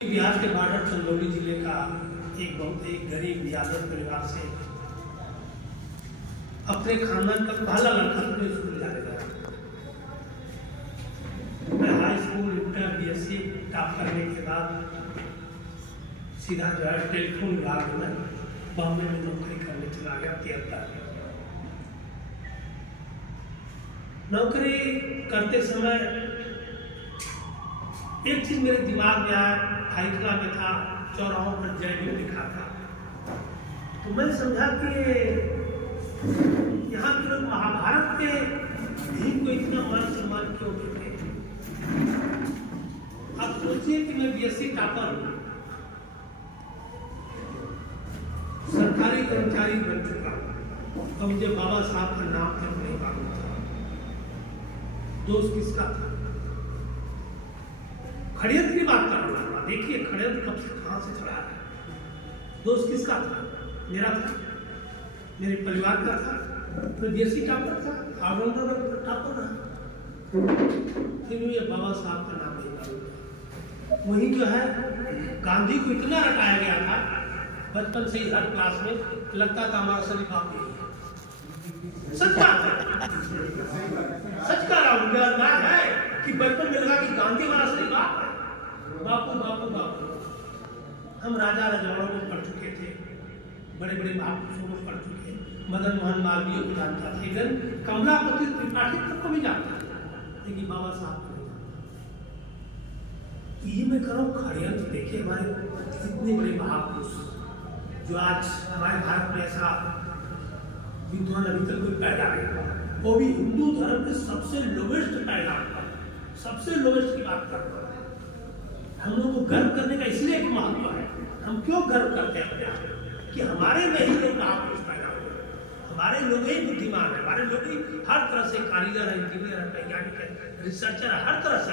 बिहार के बाढ़ चंदौली जिले का एक बहुत ही गरीब यादव परिवार से अपने खानदान का पहला लड़का अपने स्कूल जाने लगा। मैं high school inter BSc top करने के बाद सीधा जो है टेलीफोन विभाग में बॉम्बे में नौकरी करने चला गया। 73 नौकरी करते समय एक चीज मेरे दिमाग में आया, हाइड्रा में था, चौराहों पर जय भी लिखा था। तो मैं समझा कि यहाँ के लोग महाभारत के भीम को इतना मान सम्मान क्यों देते हैं। अब सोचिए कि मैं बीएससी टॉपर हूँ, सरकारी कर्मचारी बन चुका हूँ और मुझे बाबा साहब का नाम तक नहीं मालूम था। दोस्त किसका था? खड़ियत की बात कर रहा था। देखिए खड़ियत कब से कहां से चला है। दोस्त किसका था? मेरा था, मेरे परिवार का था। तो बीएससी टॉपर था, ऑलराउंडर टॉपर रहा, फिर ये बाबा साहब का नाम नहीं मालूम। वही जो है गांधी को इतना रटाया गया था बचपन से ही, हर क्लास में लगता था हमारा सभी बाप यही है। सच बात है, सच कह रहा हूं है कि बचपन में लगा कि गांधी हमारा सभी बाप है। बापू बापू बापू। हम राजा रजवाड़ों में पढ़ चुके थे, बड़े बड़े महापुरुषों को पढ़ चुके, मदन मोहन मालवीय को जानता था, इधर कमलापति त्रिपाठी तक को भी जानता था, लेकिन बाबा साहब को नहीं जानता। ये मैं कह रहा हूँ खड़ियत देखिए, हमारे इतने बड़े महापुरुष जो आज हमारे भारत में ऐसा विद्वान अभी तक कोई पैदा नहीं हुआ, वो भी हिंदू धर्म के सबसे लोवेस्ट पैदा हुआ, सबसे लोवेस्ट की बात कर रहा है। हम लोग को गर्व करने का इसलिए एक महत्व है। हम क्यों गर्व करते हैं अपने कि हमारे में ही लोग महापुरुष पैदा हुए, हमारे लोग ही बुद्धिमान है, हमारे लोग ही हर तरह से कारीगर है, इंजीनियर है, वैज्ञानिक है, रिसर्चर है, हर तरह से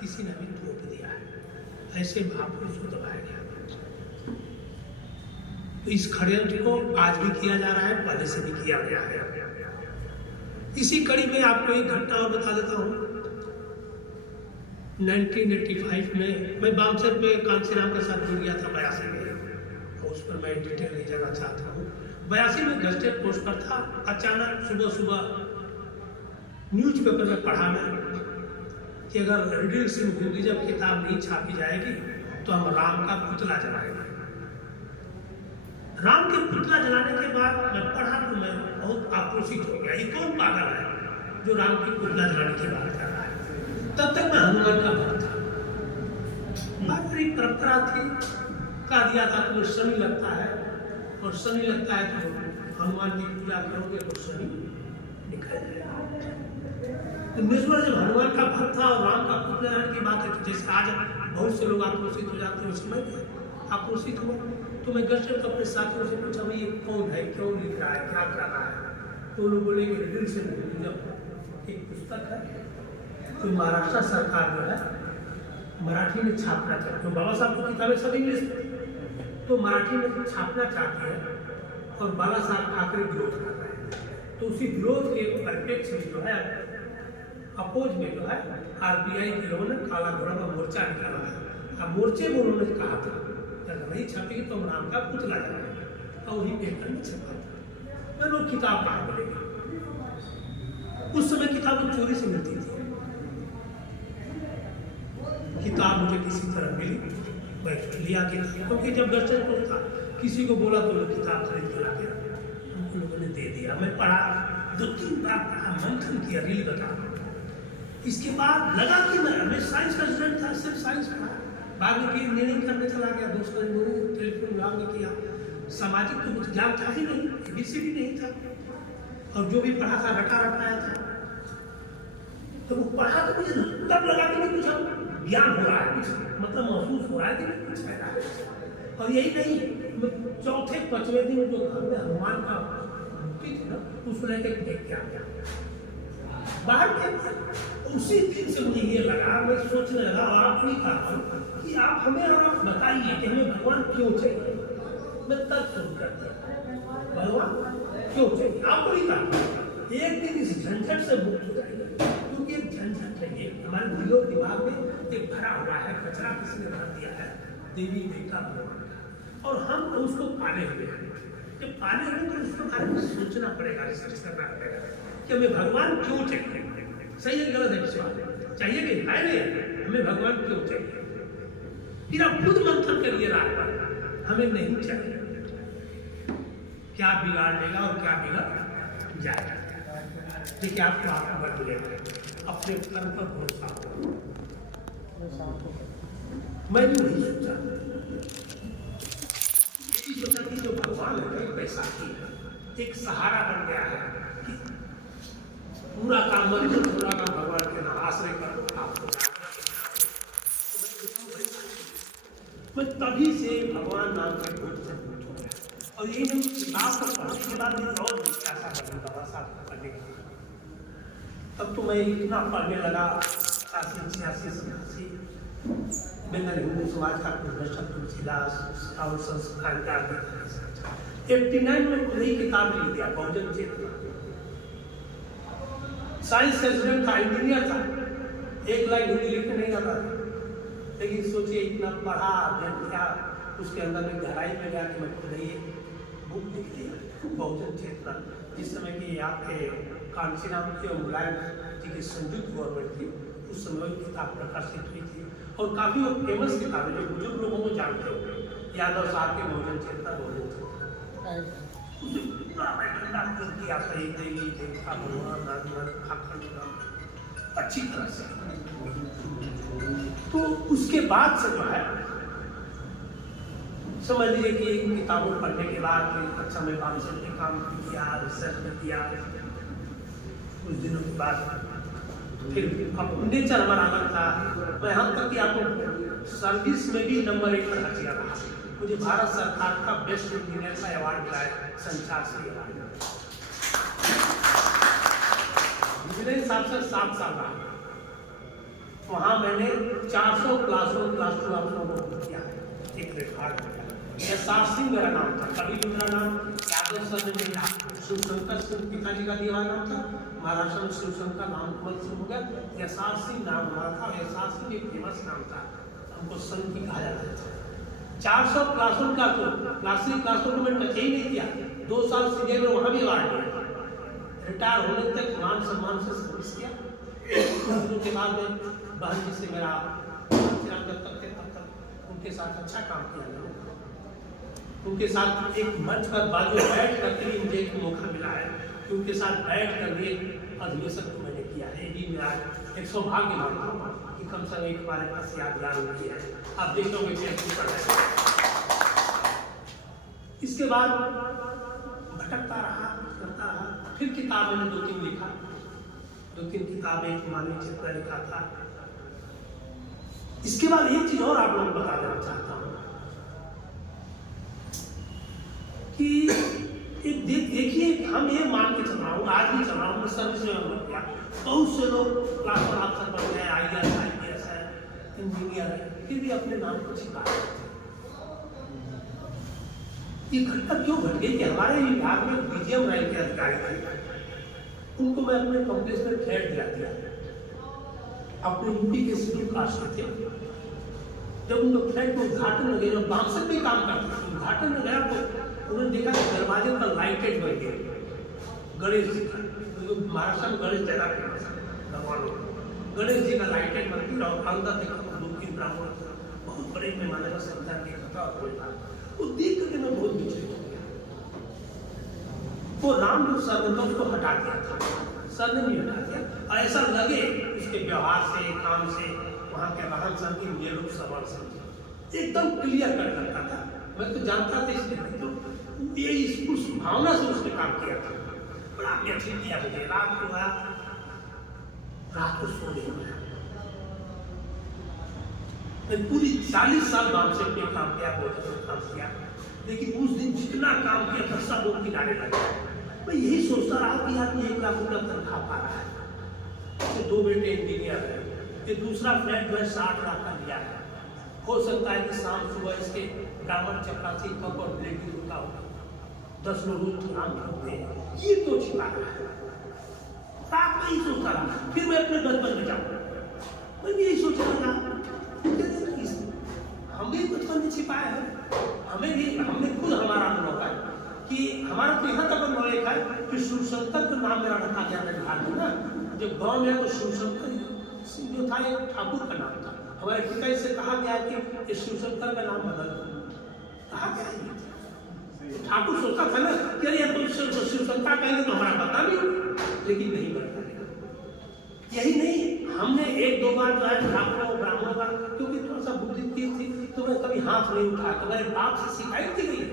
किसी ने भी थोप दिया है। ऐसे महापुरुष को दबाया गया। तो इस षड्यंत्र को आज भी किया जा रहा है, पहले से भी किया गया है। इसी कड़ी में आपको एक घटना और बता देता हूँ। 1985 में मैं बामसर पे कांसीराम के साथ जुड़ गया था 82 में, और उस पर मैं डिटेल नहीं जाना चाहता हूँ। 82 में गस्टेड पोस्ट पर था। अचानक सुबह सुबह न्यूज़पेपर में पढ़ा मैं कि अगर रिडिल सिंह हिंदी जब किताब नहीं छापी जाएगी तो हम राम का पुतला जलाएंगे। राम के पुतला जलाने के बाद मैं पढ़ा तो मैं बहुत आक्रोशित हो गया। ये कौन पागल है जो राम की पुतला जलाने की बात कर रहा है। तब तक मैं हनुमान का भक्त था। हमारी परंपरा थी, कहा दिया था तुम्हें शनि लगता है, और शनि लगता है तो हनुमान की पूजा करोगे तो शनि निकल जाएगा। तो निश्वर जब हनुमान का भक्त था और राम का पुतला जलाने की बात है, जैसे आज बहुत से लोग आक्रोशित हो जाते हैं, उस समय आक्रोशित हुआ। तो मैं गस्टेड अपने साथियों से पूछा, भाई ये कौन है, क्यों लिख रहा है, क्या कर रहा है। तो लोग बोले कि रिडिल सिंह एक पुस्तक है तो महाराष्ट्र सरकार जो है मराठी में छापना चाहती है। तो बाबा साहब की किताबें सब इंग्लिश में, तो मराठी में छापना चाहती है और बाबा साहब आकर विरोध कर रहे हैं। तो उसी विरोध के परिप्रेक्ष्य में जो है अपोज में जो है आरबीआई के लोगों ने काला घोड़ा का मोर्चा निकाला है। अब मोर्चे में उन्होंने कहा था जब नहीं छपेगी तो राम का पुतला जलाएंगे, और वही पेपर में छपा था। मैं लोग किताब कहाँ मिलेगी, उस समय किताबें चोरी से मिलती थी। किताब मुझे किसी तरह मिली, मैं लिया किताब, क्योंकि जब गस्टेड पोस्ट था किसी को बोला तो लोग किताब खरीद कर आके हमको लोगों ने दे दिया। मैं पढ़ा, 2-3 बार पढ़ा, मंथन किया, रील बता। इसके बाद लगा कि मैं साइंस का स्टूडेंट था, सिर्फ साइंस पढ़ा, बाद में इंजीनियरिंग करने चला गया। दोस्तों इंजीनियरिंग टेलीफोन विभाग में किया। सामाजिक तो कुछ ज्ञान था ही नहीं, एबीसीडी नहीं था, और जो भी पढ़ा था रटा रटाया था। तो वो पढ़ा तो मुझे तब लगा कि कुछ ज्ञान हो रहा है, कुछ मतलब महसूस हो रहा है कि कुछ फायदा है। और यही नहीं, चौथे 5वें दिन जो घर में हनुमान का मूर्ति थी ना, उसको लेकर देख के आ गया बाहर के। उसी दिन से मुझे ये लगा, मैं सोचने लगा और आपको ही कहा कि आप हमें और आप बताइए कि हमें भगवान क्यों चाहिए। मैं तब शुरू कर दिया, भगवान क्यों चाहिए। आपको ही कहा एक दिन इस झंझट से मुक्त हो जाएगा, क्योंकि एक झंझट है, हमारे दिलो दिमाग में एक भरा हुआ है, कचरा किसी ने भर दिया है। देवी देवता भगवान का, और हम उसको पाले हुए हैं। जब पाले हुए तो उसके बारे में सोचना पड़ेगा, रिसर्च करना पड़ेगा कि हमें भगवान क्यों चाहिए। सही है गलत है सवाल, चाहिए कि है नहीं, हमें भगवान क्यों चाहिए। फिर आप खुद मंथन करिए रात भर, हमें नहीं चाहिए, क्या बिगाड़ लेगा और क्या बिगड़ जाएगा। देखिए आपको आपका बद मिलेगा, अपने कर्म पर भरोसा हो। मैं भी नहीं सोचा, यही सोचा कि जो भगवान है एक बैसाखी है, एक सहारा बन गया है कि पूरा काम मन से, पूरा काम भगवान के नाम आश्रय कर आपको। मैं तभी से भगवान नाम के भूत से भूत हो गया, और यही हम किताब को पढ़ने के बाद और जिज्ञासा करने लगा साथ पढ़ने का। तब तो मैं इतना पढ़ने लगा, 86-86 बेंगल हिंदू समाज का प्रोफेसर तुलसीदास और संस्कार का 89 में खुद ही किताब लिख दिया, बहुजन चेतना। साइंस का स्टूडेंट था, इंजीनियर था, एक लाइन हिंदी लिखने नहीं आता था, लेकिन सोचिए इतना पढ़ा अध्ययन किया, उसके अंदर में गहराई में गया कि मैं खुद ही बुक लिख दिया, बहुजन चेतना। जिस समय की आपके कांशीराम की और मुलायम जी की संयुक्त गवर्नमेंट थी, उस समय किताब प्रकाशित हुई थी, और काफ़ी वो फेमस किताब है जो बुजुर्ग लोगों को जानते हो, यादव साहब के बहुजन चेतना, बहुजन चेतना पूरा मैं ठंडा कर दिया, सही देवी देवता भगवान अच्छी तरह से। तो उसके बाद से जो है समझ लीजिए कि इन किताबों पढ़ने के बाद अच्छा मैं काउंसिल में काम किया, रिसर्च में किया। कुछ दिनों के बाद फिर अब नेचर हमारा अलग था, मैं यहाँ तक कि आपको सर्विस में भी नंबर 1 पर रखा रहा। मुझे भारत सरकार का बेस्ट इंजीनियर का अवार्ड मिला है, संचार से अवार्ड। इंजीनियरिंग साहब से 7 साल रहा, वहाँ मैंने 400 क्लासरूम को किया, एक रिकॉर्ड। यशार सिंह मेरा नाम था, कभी भी मेरा नाम यादव सर ने नहीं था, शिवशंकर सिंह पिताजी का दिया नाम था, महाराष्ट्र में शिवशंकर नाम कमल सिंह हो गया, यशार सिंह नाम हमारा था। यशार सिंह एक फेमस नाम था, हमको संत भी कहा जाता था। 400 क्लासरूम का तो क्लासरूम में टच ही नहीं किया, 2 साल सीनियर में वहाँ भी अवार्ड दिया, रिटायर होने तक मान सम्मान से सर्विस किया। उसके बाद में बहन जी से मेरा जब तक थे तब तक उनके साथ अच्छा काम किया मैंने, उनके साथ एक मंच पर बाजू बैठ कर के मुझे एक मौका मिला है कि उनके साथ बैठ कर ये अधिवेशन को मैंने किया है। ये मेरा एक सौभाग्य मानता हूँ कि कम से कम एक हमारे पास यादगार होती है, आप देखोगे फेसबुक पर। इसके बाद भटकता रहा, करता रहा, फिर किताब मैंने 2-3 लिखा, 2-3 किताबें मानवीय चित्र लिखा था। इसके बाद एक चीज और आप लोगों को बता देना चाहता हूँ कि एक देखिए, हम ये मान के चल रहा हूँ, आज भी चल रहा हूँ, सर्विस में बन गया, बहुत से लोग क्लास वन अफसर बन गए, IAS है, इंजीनियर है, फिर भी अपने नाम को छिपा रहे हैं। ये घटना क्यों घट गई कि हमारे विभाग में BGM रैंक के अधिकारी थे, उनको मैं अपने कंप्लेक्स में फ्लैट दिला दिया, अपने यूपी के शेड्यूल कास्ट के थे। जब उन लोग फ्लैट को उद्घाटन में गए, जब बांसर में काम करते थे, उद्घाटन में गया तो उन्होंने देखा कि दरवाजे पर लाइटेड बन गए, गणेश जी का, महाराष्ट्र में गणेश ज्यादा फेमस है, भगवान गणेश जी का लाइटेड मंदिर, और अंदर देखा तो 2-3 ब्राह्मण बहुत बड़े पैमाने का संख्या के कथा बोलता, वो देख करके मैं बहुत विचलित हो गया। वो राम जो सर ने उसको हटा दिया था, सर ने नहीं हटा दिया, और ऐसा लगे उसके व्यवहार से, काम से, वहाँ के रहन सहन की मुझे लोग सवाल समझे, एकदम क्लियर कर सकता था। मैं तो जानता था इसलिए, तो ये उस भावना से उसने काम किया था, बड़ा व्यथित किया मुझे। रात को सो नहीं पाया, मैं पूरी 40 साल बाद से अपने काम किया, बहुत काम किया, लेकिन उस दिन जितना काम किया था सब लोग किनारे लगे। मैं यही सोचता रहा कि आदमी 1 लाख रुपया तनख्वाह पा रहा है, तो 2 बेटे इंजीनियर है, ये दूसरा फ्लैट जो है 60 लाख का लिया है, हो सकता है कि शाम सुबह इसके ब्राह्मण चपरासी कप और प्लेट की होता होगा, 10 लोग रोज काम करते हैं, ये तो छिपा रहा है। रात में ही सोचता रहा, फिर मैं अपने बचपन में जाऊँगा, मैं यही सोच रहा था, हमें बचपन में छिपाए हैं। हमने खुद हमारा अनुभव है कि हमारा तो यहाँ तक अनुभव है कि शिवशंकर का नाम मेरा रखा गया मेरे घर में ना, जब गाँव में तो शिवशंकर जो था एक ठाकुर का नाम था। हमारे पिता से कहा गया कि ये शिवशंकर का नाम बदल दो, कहा गया ठाकुर सोचता था ना कि अरे तो शिवशंकर कहेंगे तो हमारा पता नहीं होगा, लेकिन नहीं बदला। यही नहीं, हमने एक दो बार जो है ठाकुरों ब्राह्मणों का, क्योंकि थोड़ा सा बुद्धि तेज थी तो मैं कभी हाथ नहीं उठाया। तो मेरे बाप से शिकायत की गई है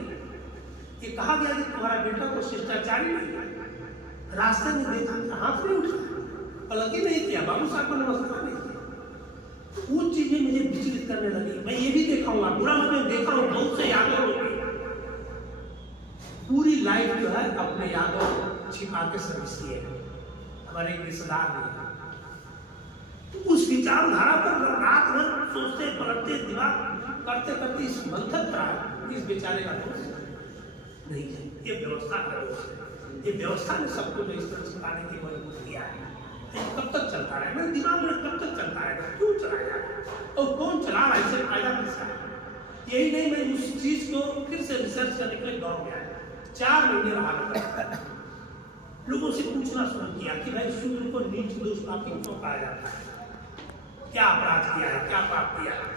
कि कहा गया कि तुम्हारा बेटा को शिष्टाचारी नहीं है, रास्ते में देखा हाथ नहीं उठाया, पलक ही नहीं किया, बाबू साहब को नमस्कार नहीं किया। वो चीजें मुझे विचलित करने लगी। मैं ये भी देखा हूँ, बुरा मतलब देखा हूँ, बहुत से यादव लोग पूरी लाइफ जो है अपने यादों छिपा के सर्विस किए। हमारे एक रिश्तेदार ने उस विचारधारा पर रात भर सोचते पलटते दिमाग करते करते इस मंथन पर इस बेचारे का दोष नहीं है, ये व्यवस्था का दोष है। ये व्यवस्था ने सबको जो इस तरह सिखाने की मजबूर किया है। कब तक चलता रहेगा मेरे दिमाग में, कब तक चलता रहेगा, क्यों चलाएगा और कौन चला रहा है, इससे फायदा किसका है? यही नहीं, मैं उस चीज को फिर से रिसर्च करने के लिए गाँव में आया। 4 महीने रहा, लोगों से पूछना शुरू किया कि भाई शूद्र को नीच दोष पापी क्यों कहा जाता है, क्या अपराध किया है, क्या पाप किया है?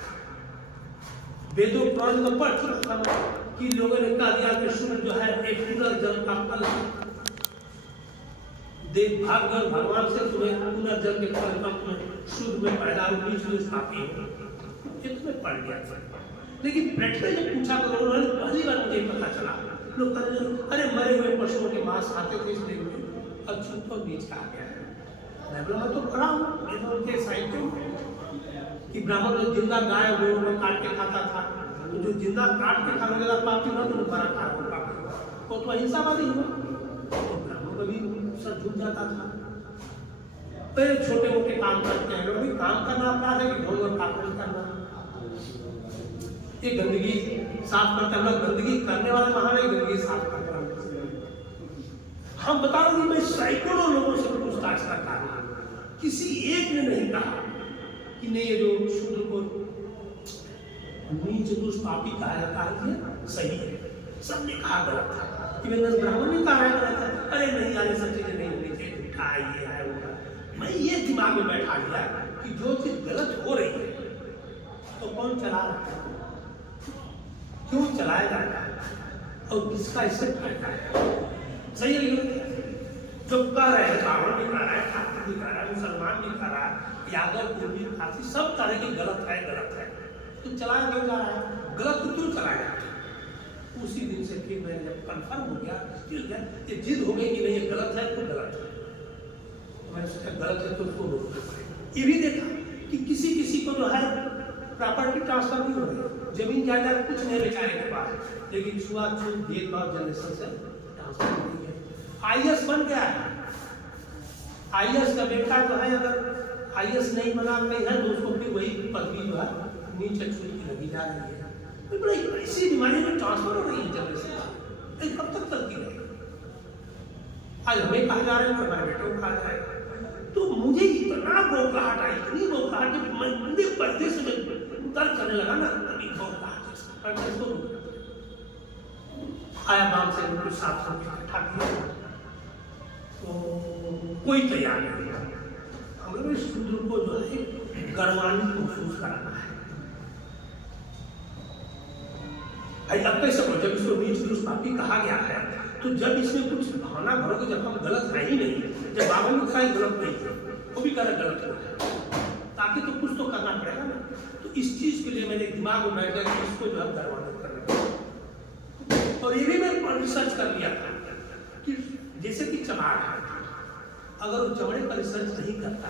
वेदों पुराण को पढ़ चुका था कि लोगों ने कहा दिया कि शूद्र जो है एक पुनर्जन्म का फल देव भगवान से तुम्हें पुनर्जन्म के फल का तुम्हें शूद्र में पैदा हो, नीच दोष पापी हो, ये तुम्हें पढ़ गया था। लेकिन बैठने जब पूछा तो उन्होंने पहली बार मुझे पता चला, लोग कहते अरे मरे हुए पशुओं के मांस खाते थे इसलिए अछूत को नीच कहा गया है। मैं तो पढ़ा हूँ उनके साहित्य कि ब्राह्मण जो जिंदा गाय गोरू को काट के खाता था, तो जो जिंदा काट के खाने वाला पापी हुआ तो बड़ा पापी वो तो अहिंसावादी हुआ, तो ब्राह्मण को भी सब झुक जाता था। पहले छोटे मोटे काम करते हैं लोग, काम करना अपराध है कि ढोंग और पापड़ करना, ये गंदगी साफ करते हैं लोग, गंदगी करने वाले महान है, गंदगी साफ करते हैं। हम बता रहे मैं सैकड़ों लोगों से पूछताछ करता हूँ, किसी एक ने नहीं कहा कि नहीं ये जो शूद्र को नीच दोष पापी कहा जाता है ये सही है। सबने कहा गलत था, ब्राह्मण ने कहा गलत है, अरे नहीं यार सब चीजें नहीं होनी चाहिए, झूठा है ये है वो है। मैं ये दिमाग में बैठा दिया कि जो चीज गलत हो रही है तो कौन चला रहा है, क्यों चलाया जा रहा है और किसका इससे फायदा है, सही है गलत है? जो कह रहे हैं ब्राह्मण भी कह रहा है, ठाकुर भी कह रहा है, मुसलमान भी कह रहा है, यादव पूर्वी खासी सब तरह की गलत है तो चलाया क्यों जा रहा है, गलत तो क्यों चलाया? उसी दिन से फिर मैंने जब कंफर्म हो गया ये जिद हो गई कि नहीं ये गलत है तो गलत है, तो मैंने सोचा गलत है तो उसको रोकना पड़ेगा। ये भी देखा कि किसी किसी को जो है प्रॉपर्टी ट्रांसफर नहीं हो रही, जमीन जायदाद कुछ नहीं बेचारे के पास, लेकिन छुआछूत भेदभाव जनरेशन से ट्रांसफर नहीं है। IAS बन गया है, IAS का बेटा जो है अगर IAS नहीं बना नहीं है तो उसको फिर वही पदवी जो है नीचे छूट की लगी जा रही है। बड़ी ऐसी बीमारी में ट्रांसफर हो रही है जनरेशन, कब तक चलती रहेगी? आज हमें कहा जा रहा है हमारे बेटों को कहा जाएगा, तो मुझे इतना घबराहट आई, इतनी घबराहट कि मैं पूरे पर्दे से दर्द करने लगा ना, तभी घबराहट आया बाम से कुछ साफ साफ इकट्ठा किया तो कोई तैयार नहीं हुआ। हमें शूद्र को जो है गर्वान्वित महसूस कराना है। अब कैसे जब इसको नीच दोष पापी कहा गया है तो जब इसमें कुछ भावना भरोगे, जब हम गलत है ही नहीं, जब बाबा ने कहा गलत नहीं है वो भी कह रहा गलत है, ताकि तो कुछ तो करना पड़ेगा ना। तो इस चीज के लिए मैंने दिमाग में बैठ गया कि इसको जो है गर्वान्वित करना, और ये भी मैंने रिसर्च कर लिया था कि जैसे कि चमार है, अगर वो चमड़े पर रिसर्च नहीं करता,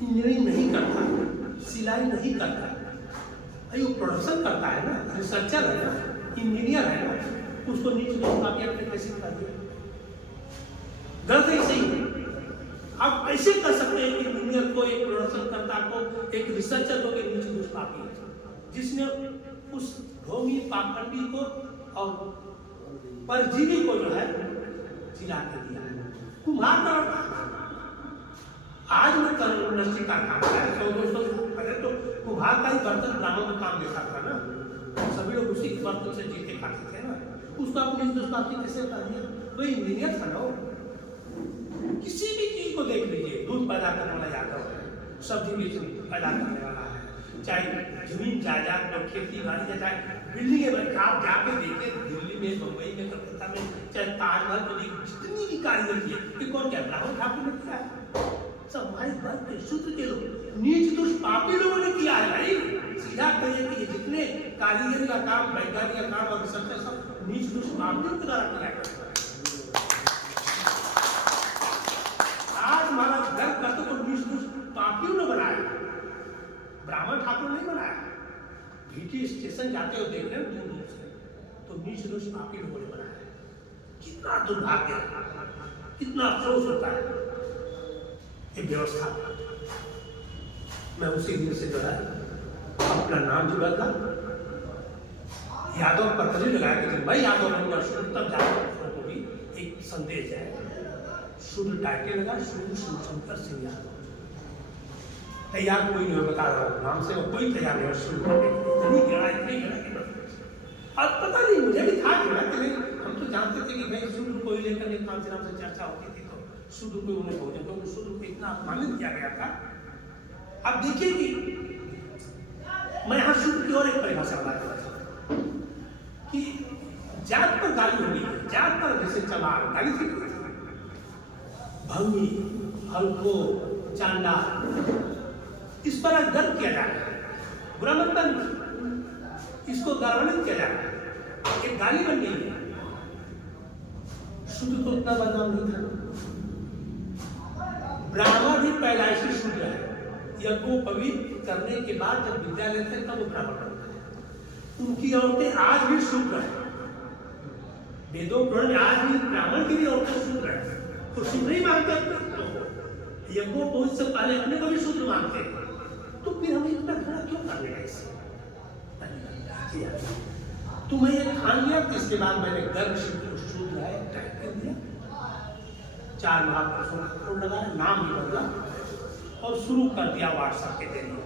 इंजीनियरिंग नहीं करता, सिलाई नहीं करता, वो प्रोडक्शन करता है ना, रिसर्चर है ना, इंजीनियर है ना, उसको नीच दोष पापी आपने कैसे कर दिया? गलत है, सही है। आप कैसे कर सकते हैं कि इंजीनियर को, एक प्रोडक्शन करता को, एक रिसर्चर को नीच दोष पापी है, जिसने उस ढोंगी पाखंडी को और परजीवी को जो है जिला के दिया है। कुम्हार का आज मैं यूनिवर्सिटी का काम है 100-200 पहले तो कुम्हार का ही बर्तन ब्राह्मण को काम देता था ना, सभी लोग उसी के बर्तन से जीते खाते थे ना, उसको अपनी दोस्ती कैसे बता दिया? वही इंजीनियर था ना। किसी भी चीज को देख लीजिए, दूध पैदा करने वाला यादव है, सब्जी बेचने पैदा करने वाला है, चाहे जमीन जायदाद में खेती बाड़ी, चाहे बिल्डिंग में, आप जाके देखिए दिल्ली में, मुंबई में, कलकत्ता में, चाहे ताजमहल को देखिए, जितनी भी कारीगरी है, ये कौन क्या ब्राह्मण ठाकुर ने किया है? सब हमारे वर्ग के शूद्र के लोग, नीच दुष्ट पापी लोगों ने किया है भाई। सीधा कहिए कि जितने कारीगरी का काम, वैज्ञानिक का काम और रिसर्च सब नीच दुष्ट पापियों के द्वारा किया गया। आज हमारा गर्व करते तो नीच दुष्ट पापियों ने बनाया, ब्राह्मण ठाकुर नहीं बनाया। भीटी स्टेशन जाते हो देख रहे हो दूर दूर से, तो नीच दुष्ट पापी लोगों ने बनाया। कितना दुर्भाग्य, कितना अफसोस होता है ये व्यवस्था। मैं उसी दिन से जो है अपना नाम भी बदला, यादव पर कभी लगाया कि मैं यादव बनूंगा शुद्ध, तब जाकर को भी एक संदेश है। शुद्ध टाइटल लगा, शुद्ध शंकर सिंह यादव। तैयार कोई नहीं हो, बता रहा हूँ नाम से, कोई तैयार नहीं हो शुरू करने। अब पता नहीं, मुझे भी था कि हम तो जानते थे कि भाई शुद्ध को लेकर एक नाम से चर्चा होती थी, तो शुद्ध को उन्हें भोजन, तो शुद्ध को इतना अपमानित किया गया था। अब देखिए कि मैं यहाँ शुद्ध की और एक परिभाषा बता देता कि जात पर गाली होगी, जात पर जैसे चमार गाली थी, भंगी, हल्को, चांदा, इस पर गर्व किया जा रहा है, बुरा मतलब इसको गर्वान्वित किया जा रहा है, एक गाली बन गई है। शुद्ध तो उतना बदनाम नहीं था, ब्राह्मण भी पैदाइशी शुद्ध है, यज्ञ पवित्र करने के बाद जब विद्या लेते हैं तब वो ब्राह्मण बनते हैं। उनकी औरतें आज भी शुद्ध है, वेदों पुराण में आज भी ब्राह्मण की भी औरतें शुद्ध है, तो शुद्ध नहीं मानते अपने यज्ञों को, इससे पहले अपने को भी शुद्ध मानते हैं, तो फिर हमें इतना घृणा क्यों करने का इससे? तो मैं ये ठान लिया, इसके बाद मैंने गर्भ शुद्ध है टाइप कर दिया, 4 महापुरुषों को लगाया, नाम भी बदला और शुरू कर दिया व्हाट्सएप के जरिए।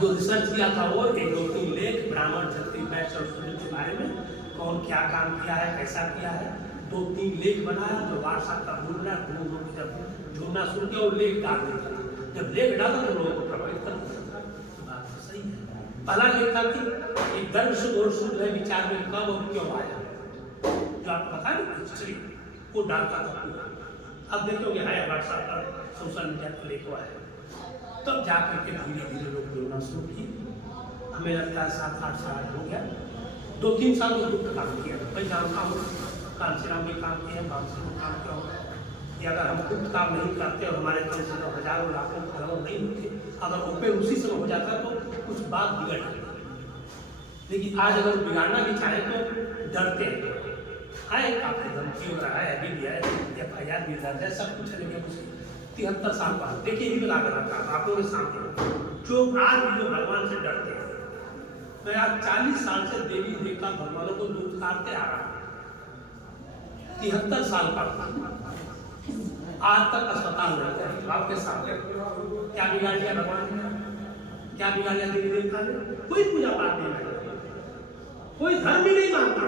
जो रिसर्च किया था वो 1-2-3 लेख ब्राह्मण क्षत्रिय वैश्य और शूद्र के बारे में, कौन क्या काम किया है, कैसा किया है, 2-3 लेख बनाया, जो व्हाट्सएप का बोलना जब ढूंढना शुरू किया और लेख डाल देता। जब लेख डाला तो लोगों को प्रभावित कर सकता, बात तो सही है। पहला लेख था कि गर्भ शुद्ध और शुद्ध है विचार में कब और क्यों आया, जो आपको पता है हिस्ट्री वो डालता था पूरा। अब देखोगे है व्हाट्सएप पर, सोशल मीडिया पर लेख हुआ है, तब जाकर के धीरे धीरे लोग जुड़ना शुरू किए। हमें लगता है 7-8 साल हो गया, 2-3 साल में गुप्त काम किया। मैं जानता हूँ कांचीराम में काम किया, बांसी में काम किया होगा, या अगर हम गुप्त काम नहीं करते और हमारे कम से कम हजारों लाखों फॉलोअर नहीं होते, अगर ओपन उसी समय हो जाता तो कुछ बात बिगड़ जाती। लेकिन आज अगर बिगाड़ना भी चाहे तो डरते हैं, है काफी धमकी हो रहा है, अभी भी है, FIR भी दर्ज है, सब कुछ है, लेकिन उसकी 73 साल बाद देखिए ये लगा रहा था आप लोगों के सामने, जो आज भी जो भगवान से डरते हैं। मैं आज 40 साल से देवी देवता भगवानों को दूध काटते आ रहा हूँ, 73 साल का आज तक अस्पताल में है आपके सामने। क्या बिगाड़ लिया भगवान ने, क्या बिगाड़ लिया देवी देवता ने? कोई पूजा पाठ नहीं है, कोई धर्म ही नहीं मानता।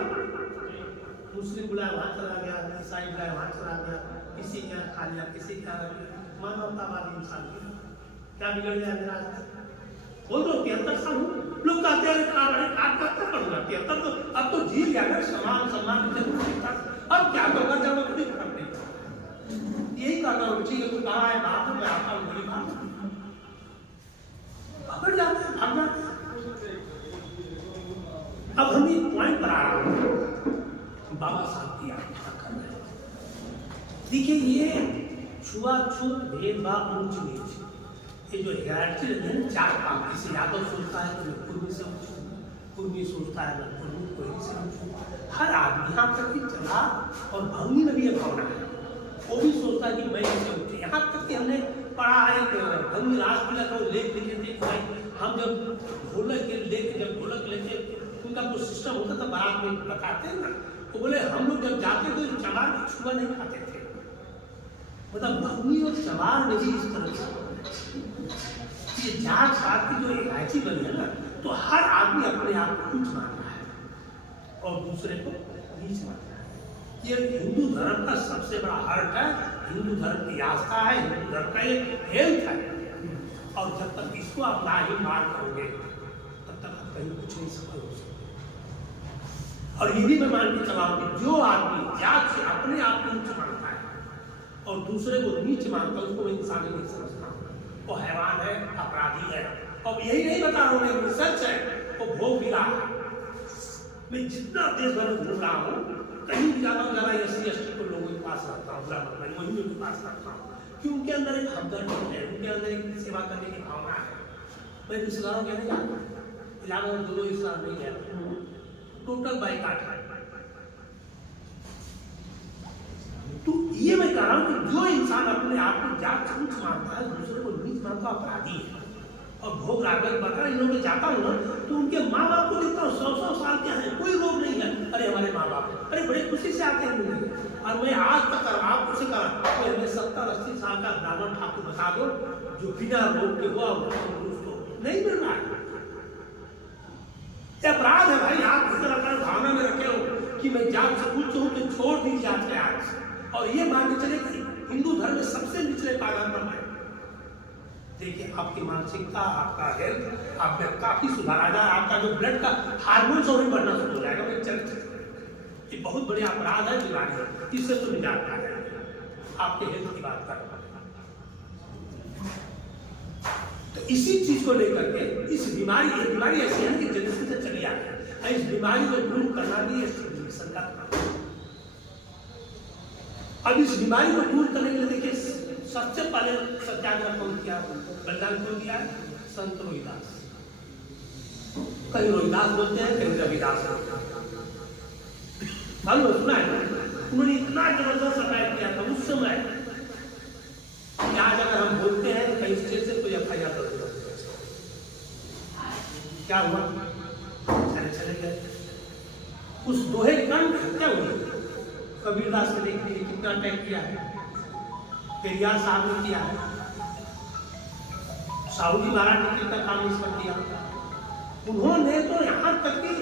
मुस्लिम बुलाया वहां चला गया, ईसाई बुलाया वहां चला गया, किसी क्या खा लिया, किसी क्या मानवतावादी इंसान क्या बिगड़ गया मेरा? बोल दो 73 साल लोग कहते हैं आप कब तक पढ़ूंगा 73, तो अब तो जी गया ना, सम्मान अब क्या होगा जब अपनी यही कहना हो, ठीक है, तो कहाँ है बात, मैं आता हूँ बड़ी बात पकड़ जाते हैं, भाग जाते हैं। अब हम एक पॉइंट पर आ रहा हूँ, बाबा साहब की आत्मा कर रहे हैं। देखिए ये छुआछूत भेदभाव ऊंच नीच, ये जो हियरार्की है ना, 4 पाप, किसी यादव सोचता है तो मैं कुर्मी से ऊंच हूँ, कुर्मी सोचता है मैं कुर्मी कोई से ऊंच हूँ। हर आदमी यहाँ तक कि चला और भंगी में भी ये भावना है, वो भी सोचता है कि मैं इससे ऊंचे। यहाँ तक कि हमने पढ़ा है भंगी राजपिला को लेख लिखे थे, हम जब ढोलक के लेके जब ढोलक लेके उनका जो सिस्टम होता था बारात में बताते हैं ना, तो बोले हम लोग जब जाते तो चमार की छुआ नहीं खाते थे, मतलब भूमि और चमार ने भी इस तरह से ये जात पात की जो इलायची बनी है ना, तो हर आदमी अपने आप को ऊंच मानता है और दूसरे को नीच मानता है। ये हिंदू धर्म का सबसे बड़ा हर्ट है, हिंदू धर्म की आस्था है, हिंदू धर्म का ये हेल्थ है। और जब तक इसको आप ना ही मार करोगे तब तक आप कहीं कुछ नहीं सफल हो सकते। और ये भी मैं मान के चला हूं कि जो आदमी जात से अपने आप को ऊंच मानता है और दूसरे को नीच मानता है, उसको मैं इंसानी नहीं समझता, वो हैवान है, अपराधी है। और यही नहीं बता रहा हूं मैं, रिसर्च है, वो भोग भी रहा है। मैं जितना देश भर में घूम रहा हूँ, कहीं भी जाता हूँ, ज़्यादा SC/ST को लोगों के पास रखता हूँ, वही उनके पास रखता हूँ, कि उनके अंदर एक हमदर्दी है, उनके अंदर एक सेवा करने की भावना है। मैं रिश्तेदारों के नहीं जाता, ज़्यादा दो रिश्तेदार नहीं है, टोटल बाइकाट है। तो ये मैं कह रहा हूँ कि जो इंसान अपने आप को जात से ऊंच मानता है, दूसरे को नीच मानता, अपराधी है। और भोग राजन बता इन लोगों में जाता हूँ ना, तो उनके माँ बाप को देखता हूँ 100-100 साल के हैं, कोई रोग नहीं है। अरे हमारे माँ बाप अरे बड़े खुशी से आते हैं मिलने। और मैं आज तक आपको से कहा तो हमें 70-80 साल का ब्राह्मण ठाकुर बता दो जो बिना रोग के हुआ उसको नहीं मिल रहा है। अपराध है भाई, आप इस तरह का भावना में रखे हो कि मैं जात से ऊंच हूं तो छोड़ दीजिए आज के आज, और ये मान के चले कि हिंदू धर्म में सबसे निचले पायदान पर है। देखिए आपकी मानसिकता, आपका हेल्थ, आप में काफी सुधार आ जाए, आपका जो ब्लड का हार्मोन सब भी बढ़ना शुरू हो जाएगा। मैं चल ये बहुत बड़े अपराध है, बीमारी है, इससे तो निजात पा जाएगा। आपके हेल्थ की बात कर रहा हूं, तो इसी चीज को लेकर के इस बीमारी, ये बीमारी ऐसी है कि जनरेशन से चली आ है, इस बीमारी को दूर करना भी सिविलाइजेशन का काम। अब इस बीमारी को दूर करने के लिए देखिए सबसे पहले सत्याग्रह कौन किया, बलिदान कौन दिया? संत रोहिदास। कहीं रोहिदास बोलते हैं, कहीं रविदास बोलते हैं। सुना है उन्होंने इतना जबरदस्त अटैक किया था उस समय कि आज अगर हम बोलते हैं कहीं स्टेज से कोई FIR कर दिया। क्या हुआ? चले गए। उस दोहे कर्ण हत्या हुई। कबीरदास ने देखिए कितना अटैक किया है, पेरियार साहब ने किया है, साहूजी महाराज ने कितना काम इस पर किया। उन्होंने तो यहाँ तक कि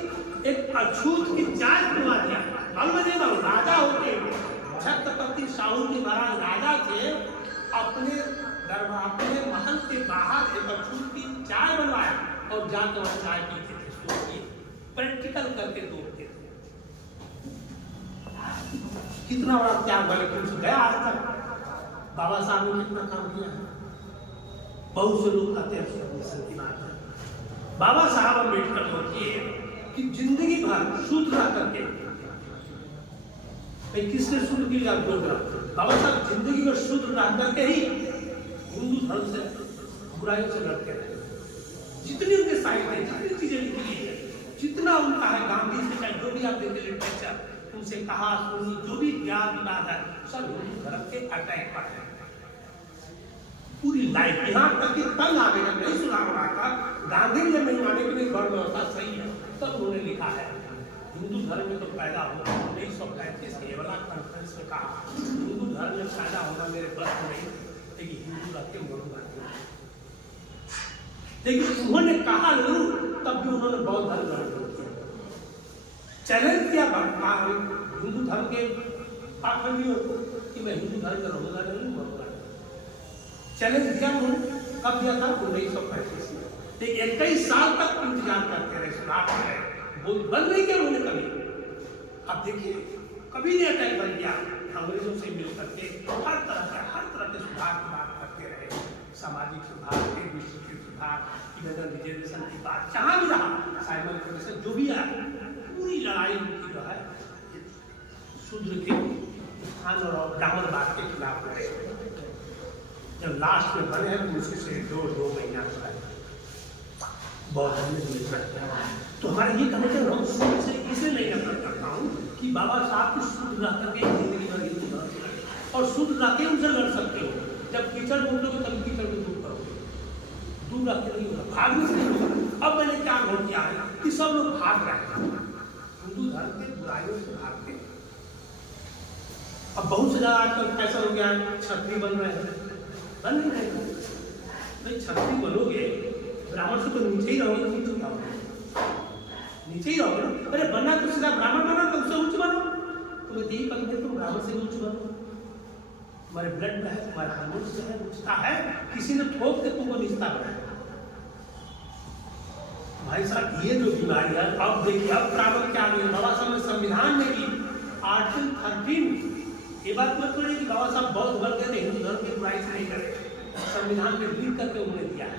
एक अछूत की चाय खुलवा दिया। राजा होते छत्रपति साहूजी महाराज राजा थे, अपने दरबार अपने महल के बाहर एक अछूत की चाय बनवाया और जाकर वह चाय पीते थे। सोचिए प्रैक्टिकल करके तोड़ते थे। कितना बड़ा त्याग वाले कुछ गया आज तक। बाबा साहब ने कितना काम किया है। बहुत से लोग कहते हैं की बात है। बाबा साहब अम्बेडकर सोचिए कि जिंदगी भर शुद्ध रह करके, किसने शुद्ध किया प्रोग्राम? बाबा साहब जिंदगी भर शुद्ध रह करके ही हिंदू धर्म से बुराइयों से लड़ते रहे। जितनी उनके साहित्य, जितनी चीजें लिखी है, जितना उनका है, गांधी से जो भी आप देते लिटरेचर, उनसे कहा सुनी, जो भी ज्ञान विवाद है, सब हिंदू धर्म के अटैक पर है। पूरी लाइफ यहाँ तक कि तंग आ गया, नहीं सुना रहा था। गांधी ने नहीं माने कि नहीं गौर व्यवस्था सही है, तब उन्होंने लिखा है हिंदू धर्म में तो पैदा हुआ 1935 के वाला कॉन्फ्रेंस में कहा हिंदू धर्म में पैदा होना मेरे बस नहीं, लेकिन हिंदू रहते मरूंगा। लेकिन उन्होंने कहा जरूर, तब भी उन्होंने बौद्ध धर्म ग्रहण किया, चैलेंज किया हिंदू धर्म के पाखंडियों को कि मैं हिंदू धर्म में रहूंगा नहीं, मरूंगा। चैलेंज दिया उन्होंने, कब दिया था? 1935 में। लेकिन 21 साल तक इंतजार करते रहे, सुधार रहे, बंद नहीं किया उन्होंने कभी। अब देखिए कभी नहीं अटैक बन गया। अंग्रेजों से मिल करके हर तरह के सुधार की बात करते रहे, सामाजिक सुधार, सुधार, रिजर्वेशन की बात जहाँ भी रहा, साइबर कमीशन जो भी आया, पूरी लड़ाई उनकी जो है शूद्र के उत्थान और ब्राह्मणवाद के खिलाफ लड़े। जब लास्ट में बने हैं तो मुझसे से 2 महीना चला बहुत तो हमारे ये कहने के हम शुरू से इसलिए नहीं नफरत करता हूँ कि बाबा साहब की शुद्ध रह करके जिंदगी भर हिंदू धर्म से लड़े और शुद्ध रह के उनसे लड़ सकते हो। जब कीचड़ बोलोगे तब कीचड़ को दूर करोगे, दूर रख के नहीं होगा, भागने से नहीं होगा। अब मैंने क्या नोट किया है कि सब लोग भाग रहे हैं हिंदू धर्म के बुराइयों से भागते। अब बहुत से ज़्यादा आजकल फैशन हो गया है, छतरी बन रहे हैं, बन नहीं रहे भाई। छतरी बनोगे ब्राह्मण से तो नीचे ही रहोगे, नीचे ही रहोगे ना। अरे बनना तो सीधा ब्राह्मण बनो, तो उससे उच्च बनो। तुम्हें यही पता है, तुम ब्राह्मण से उच्च बनो। तुम्हारे ब्लड में है, तुम्हारे हार्मोन से है, उच्चता है, किसी ने ठोक के तुमको निस्ता बनाया। भाई साहब ये जो बीमारी है, अब देखिए अब प्रावधान क्या है। बाबा साहब ने संविधान में की आर्टिकल 13, ये बात मत बोलिए कि बाबा साहब बहुत भर गए थे, हिंदू धर्म की बुराई से नहीं करे, संविधान में लिख करके उन्हें दिया है।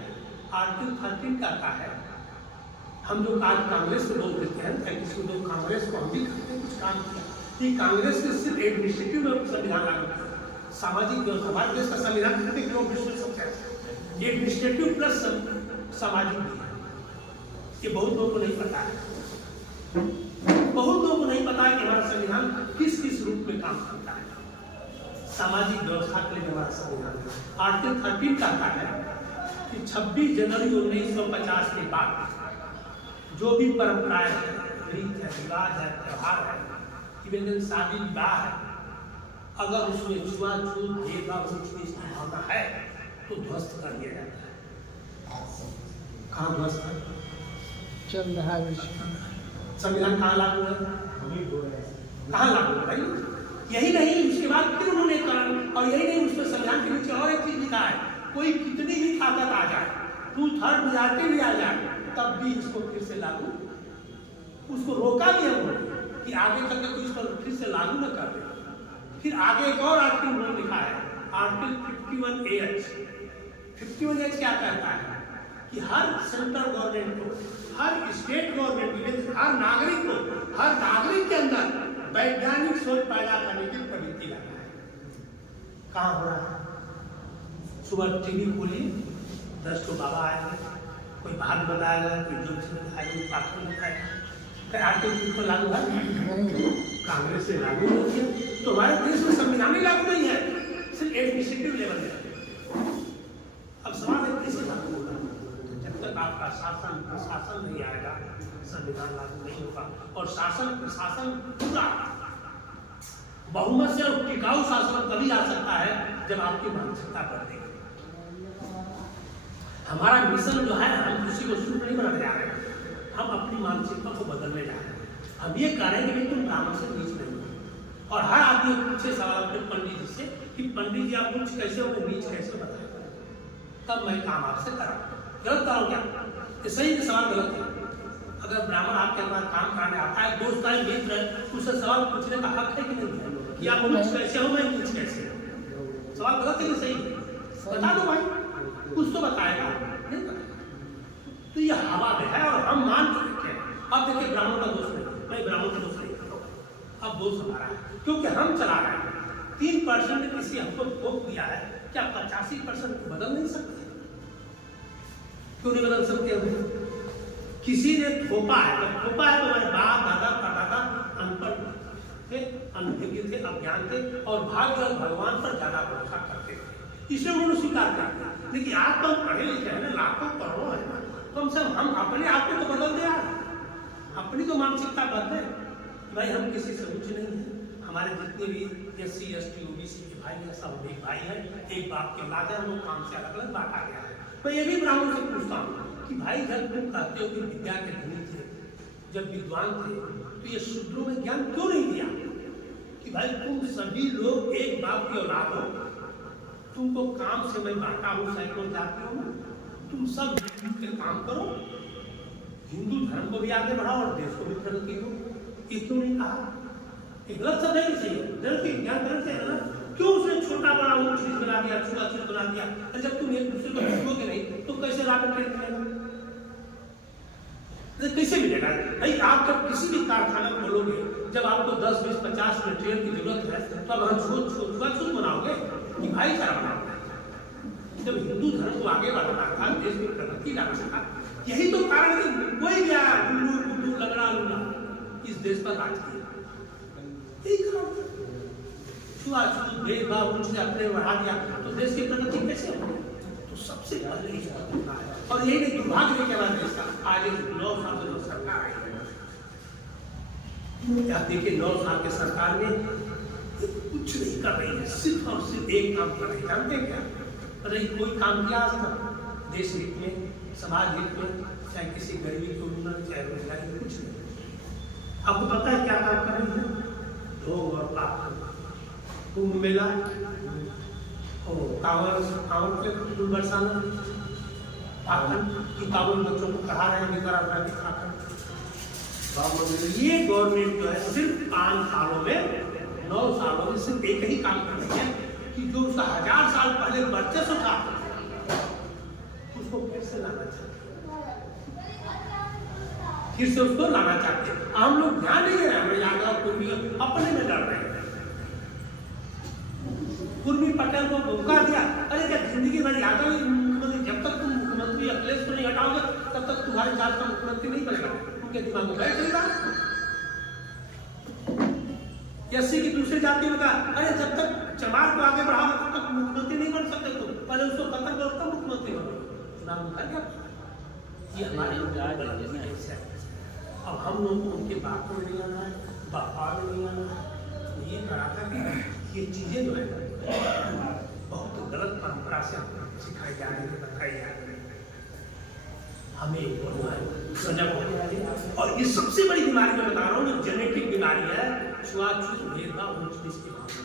आर्टिकल 13 कहता है, हम लोग आज कांग्रेस को बोल देते हैं, किसी लोग कांग्रेस को हम भी करते हैं कुछ काम किया, कि कांग्रेस ने सिर्फ एडमिनिस्ट्रेटिव में संविधान लागू किया, सामाजिक व्यवस्था। हमारे देश का संविधान एडमिनिस्ट्रेटिव प्लस सामाजिक भी है। ये बहुत लोगों को नहीं पता है, बहुत लोगों को नहीं पता है कि हमारा संविधान किस किस रूप में काम करता है। सामाजिक व्यवस्था के लिए हमारा संविधान आर्टिकल 13 कहता है कि 26 जनवरी 1950 के बाद जो भी परंपराएं हैं, रीत है, रिवाज है, त्योहार है, इवन शादी विवाह है, अगर उसमें छुआछूत भेदभाव की भावना है तो ध्वस्त कर दिया जाता है। कहाँ ध्वस्त है? चल रहा है संविधान कहाँ लागू है? कहाँ लागू है भाई? यही नहीं, उसके बाद फिर उन्होंने कारण, और यही नहीं, उसमें संविधान के नीचे और एक चीज लिखा है, कोई कितनी भी ताकत आ जाए, 2/3 मेजॉरिटी भी आ जाए, तब भी इसको फिर से लागू, उसको रोका भी है कि आगे चल के कोई इस पर फिर से लागू न कर दे। फिर आगे एक और आर्टिकल लिखा है, आर्टिकल 51H। 51H क्या कहता है कि हर सेंट्रल गवर्नमेंट को, हर स्टेट गवर्नमेंट को, हर नागरिक के अंदर वैज्ञानिक सोच पैदा करने की प्रवृत्ति लाना है। कहाँ हो रहा है? सुबह टीवी खोलिए, 10 को बाबा आएंगे, कोई भाग बताएगा, कोई जोक्स बताएगा, कोई पाखंड बताएगा। आर्टिकल को लागू है? कांग्रेस ने लागू नहीं किया, तो हमारे देश में संविधान ही लागू नहीं है, सिर्फ एडमिनिस्ट्रेटिव लेवल है। अब सवाल है कैसे लागू होगा? जब तक आपका शासन प्रशासन नहीं आएगा, संविधान लागू नहीं होगा। और शासन प्रशासन पूरा बहुमत से और टिकाऊ शासन तभी आ सकता है जब आपकी मानसिकता बढ़ेगी। हमारा मिशन जो है, हम किसी को शुरू नहीं बनाने जा रहे हैं, हम अपनी मानसिकता को बदलने जा रहे हैं। हम ये कह रहे हैं कि तुम ब्राह्मण से नीच नहीं हो। और हर आदमी पूछे सवाल अपने पंडित जी से कि पंडित जी आप नीच कैसे हो, नीच कैसे बताए, तब मैं काम आपसे कराऊँ। गलत करो क्या? ये सही में सवाल गलत है। अगर ब्राह्मण आपके अंदर काम कराने आता है, दोस्त है, मित्र है, उससे सवाल पूछने का हक है कि नहीं है कि आप नीच कैसे हो, मैं नीच कैसे हो? सवाल गलत है कि सही है? बता दो भाई, कुछ तो बताएगा, नहीं बताएगा। तो ये हवा में है और हम मान चुके हैं। अब देखिए ब्राह्मण का दोष नहीं, मैं ब्राह्मण का दोष नहीं करता हूँ, अब दोष हमारा है क्योंकि हम चला रहे हैं। 3% ने किसी हमको ठोक दिया है, क्या 85% को बदल नहीं सकते? क्यों नहीं बदल सकते हम? किसी ने थोपा है, जब थोपा है तो हमारे बाप दादा परदादा अनपढ़ थे, अनभिज्ञ थे, अज्ञान थे और भाग्य और भगवान पर ज्यादा भरोसा करते थे, इसलिए उन्होंने स्वीकार कर दिया। लेकिन आप तो पढ़े लिखे हैं ना, लाखों करोड़ों है ना, कम से कम हम अपने आप को तो बदल दे यार, अपनी तो मानसिकता बदले। भाई हम किसी से उच्च नहीं है, हमारे जितने भी SC ST OBC के भाई हैं सब एक भाई है, एक बाप के औलाद है, हम लोग काम से अलग अलग बांटा गया है। मैं ये भी ब्राह्मण से पूछता हूँ कि भाई जब तुम कहते हो कि विद्या के धनी थे, जब विद्वान थे, तो ये शूद्रों में ज्ञान क्यों नहीं दिया कि भाई तुम सभी लोग एक बाप की औलाद हो, तुमको काम से मैं बांटा हूँ, सैकड़ों जातियों में, तुम सब मिलकर काम करो, हिंदू धर्म को भी आगे बढ़ाओ और देश को भी प्रगति हो। ये क्यों नहीं कहा? एक गलत शब्द है कि सही है? गलती ज्ञान गलत है ना? क्यों उसने छोटा बड़ा ऊंच चीज बना दिया, छुआछूत बना दिया? और जब तुम एक दूसरे को छुओगे नहीं तो कैसे रावण ट्रेन मिलेगा? कैसे मिलेगा भाई? आप जब किसी भी कारखाना खोलोगे, जब आपको 10 20 50 मटेरियल की जरूरत है, तो अब हम छुआछूत बनाओगे कि भाईचारा बनाओगे? जब हिंदू धर्म को आगे बढ़ाना था, देश में प्रगति लाना था, यही तो कारण है कि कोई भी आया उल्लू गुल्लू लगड़ा लूला इस देश पर राज किया। यही कारण छुआछूत भेदभाव उनसे अपने बढ़ा दिया तो देश की प्रगति कैसे होगी? तो सबसे पहले ही होना है। और यही नहीं, दुर्भाग्य के बाद देश का आज 9 साल से सरकार आई है, आप देखिए 9 साल के सरकार में कुछ कुछ नहीं कर रही है, सिर्फ और सिर्फ एक काम कर रही है। जानते हैं क्या? अरे कोई काम किया आज तक देश हित में, समाज हित में, चाहे किसी गरीबी को उन्नयन, चाहे रोजगारी में, कुछ नहीं। आपको पता है क्या काम कर रही है? ढोंग और पाप, कुंभ मेला, कांवड़ के फूल बरसाना, कांवड़ बच्चों को पढ़ा रहे हैं, ये गवर्नमेंट जो है सिर्फ 5 सालों में, 9 सालों में सिर्फ एक ही काम कर रही है कि जो उसका 1000 साल पहले वर्चस्व था उसको फिर से लाना चाहते, फिर से उसको लाना चाहते हैं। हम लोग ध्यान नहीं दे रहे, हमें यादव कुर्मी अपने में लड़ रहे हैं। कुर्मी पटेल को धोखा दिया। अरे क्या जिंदगी भर यादव मुख्यमंत्री, जब तक तुम मुख्यमंत्री अखिलेश को नहीं हटाओगे तब तक तुम्हारे जात का मुख्यमंत्री नहीं बनेगा। उनके दिमाग में बैठेगा। एससी की दूसरी जाति में कहा, अरे जब तक चमार को आगे बढ़ाओगे तब तक मुख्यमंत्री नहीं बन सकते, तुम पहले उसको खत्म करो तब मुख्यमंत्री बनो। चुनाव में कर क्या? ये हमारे अब हम लोगों को उनकी बातों में नहीं आना है, बहाव में नहीं आना है। ये कराता है ये चीजें जो है बहुत गलत परंपरा से सिखाई जा रही है, बताई जा रही है। हमें सजग होने वाली, और ये सबसे बड़ी बीमारी मैं बता रहा हूँ, जो जेनेटिक बीमारी है, छुआछूत भेदभाव ऊंच नीच की भावना।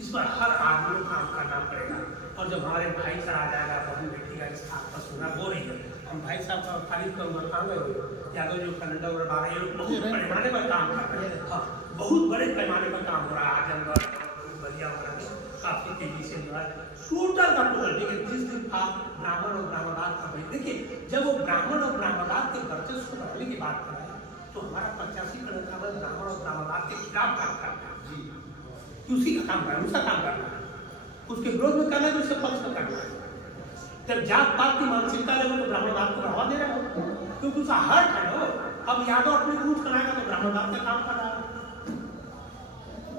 इस पर हर आदमी को काम करना पड़ेगा। और जब हमारे भाई साहब आ जाएगा, बहन बेटी का रिश्ता आपस में हो रही है, हम भाई साहब का तारीफ करूँगा, कहाँ गए हो? यादव जो कैलेंडर और 12 ये बहुत पैमाने पर काम कर रहे हैं। हाँ, बहुत बड़े पैमाने पर काम हो रहा है। आजमगढ़, बलिया वगैरह काफी तेजी से जो है टोटल का टोटल। देखिए, जिस दिन आप ब्राह्मण और ब्राह्मणवाद का भाई, देखिए जब वो ब्राह्मण और ब्राह्मणवाद के वर्चस्व को बढ़ाने की बात कर रहे हैं तो हमारा 85% ब्राह्मण और ब्राह्मणवाद के खिलाफ काम करता है जी, उसी का काम करना है, उसका काम करना है, उसके विरोध में करना है, उसके पक्ष में करना है। जब जात पात की मानसिकता ले तो ब्राह्मणवाद को बढ़ावा दे रहे हो, क्योंकि उसका हर्ट है ना। अब यादव अपने रूट बनाएगा तो ब्राह्मणवाद का काम कर रहा है,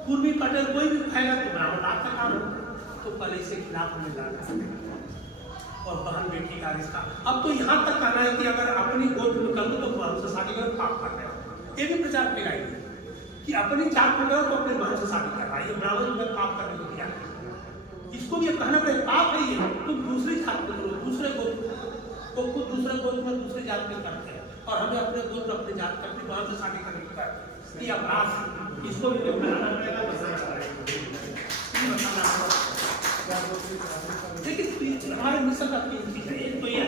कुर्मी पटेल कोई भी खाएगा तो ब्राह्मणवाद का काम है। तो पहले इसके खिलाफ हमें लड़ना है। और बहन बेटी का रिश्ता अब तो यहाँ तक कहना है कि अगर अपनी गोद में कर दो तो हमसे शादी करो, पाप कर रहे हो। ये भी प्रचार फैलाएगी कि अपनी जात में करो तो अपने बहन से शादी कर रहा है, ये ब्राह्मण में पाप करने को दिया। इसको भी कहना पड़ेगा, पाप है ये, तुम दूसरी जात में करो, दूसरे गोद को खुद दूसरे गोद में दूसरी जात में करते हैं, और हमें अपने गोद में अपनी जात करते बहन से शादी करने को करते हैं। ये अपराध, इसको भी बनाना पड़ेगा। देखिए हमारे मिशन का तीन चीज है, एक तो ये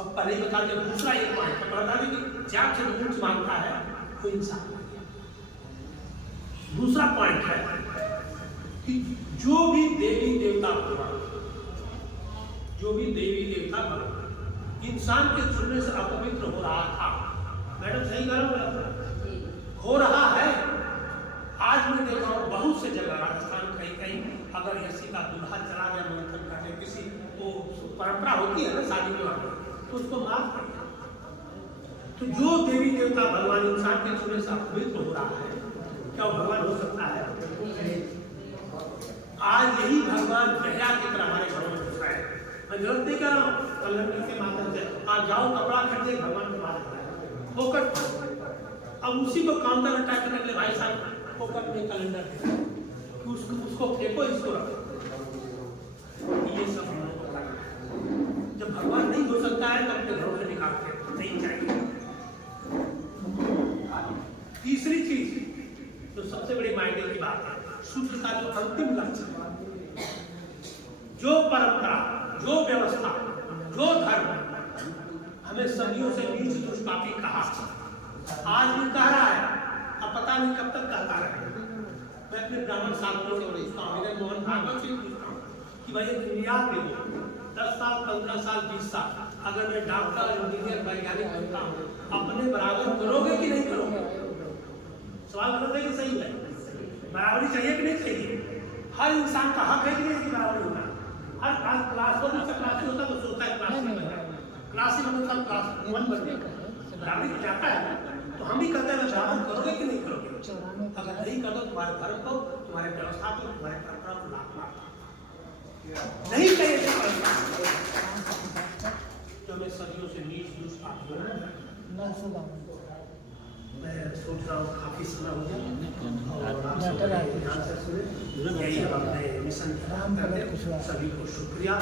अब पहले बता दें, दूसरा एक पॉइंट बता दें कि जात से ऊंच मानता है वो इंसान। दूसरा पॉइंट है कि जो भी देवी देवता भगवान, जो भी देवी देवता भगवान इंसान के छूने से अपवित्र हो रहा था। मैडम सही करो, हो रहा है। आज मैं देखा हूँ बहुत से जगह, राजस्थान कहीं कहीं, अगर ऐसी का दूल्हा चला गया मंथन करने, किसी को परंपरा होती है ना शादी विवाह में, तो उसको माफ कर दिया। तो जो देवी देवता भगवान इंसान के छूने से अपवित्र हो रहा है, क्या भगवान हो सकता है? आज यही भगवान दया की तरह हमारे घरों में घुसा है। मैं जरूरत नहीं कर रहा हूँ, कैलेंडर के माध्यम से आज जाओ कपड़ा खरीदे, भगवान को मार फोकट। अब उसी को काउंटर अटैक करने के लिए भाई साहब फोकट में कैलेंडर उसको फेंको, इसको रखो। ये सब हम लोगों को करना है। जब भगवान नहीं हो सकता है तो अपने घरों से निकाल के नहीं चाहिए। तीसरी चीज जो सबसे बड़ी मायने की बात है, सूत्र का जो अंतिम लक्ष्य, जो परंपरा, जो व्यवस्था, जो धर्म हमें सदियों से नीच दुष्पापी कहा, आज भी कह रहा है, अब पता नहीं कब तक कहता रहे। मैं अपने ब्राह्मण साथियों से पूछता हूँ, मेरे मोहन भागवत से पूछता हूँ कि भाई दुनिया में 10 साल, 15 साल, 20 साल अगर मैं डॉक्टर, इंजीनियर, वैज्ञानिक बनता हूँ, अपने बराबर करोगे कि नहीं करोगे? सवाल गलत है कि सही है? बराबरी चाहिए कि नहीं चाहिए? हर इंसान का हक है कि नहीं बराबरी होना? हर क्लास वन से क्लास होता तो सोचता है क्लास में क्लास ही मतलब क्लास वन बन गया, बराबरी को जाता है। तो हम भी कहते हैं बराबर करोगे कि नहीं करोगे? अगर नहीं करो तुम्हारे धर्म को, तुम्हारे व्यवस्था को, तुम्हारे परंपरा को लाभ मारता नहीं चाहिए। जो मैं सदियों से नीच दुष्पापी मैं सोच रहा हूँ काफ़ी समय हो गया और आप सब बेटर है। ध्यान से सुने। यही अब अपने मिशन की राम करते भगत कुशवाहा। सभी को शुक्रिया।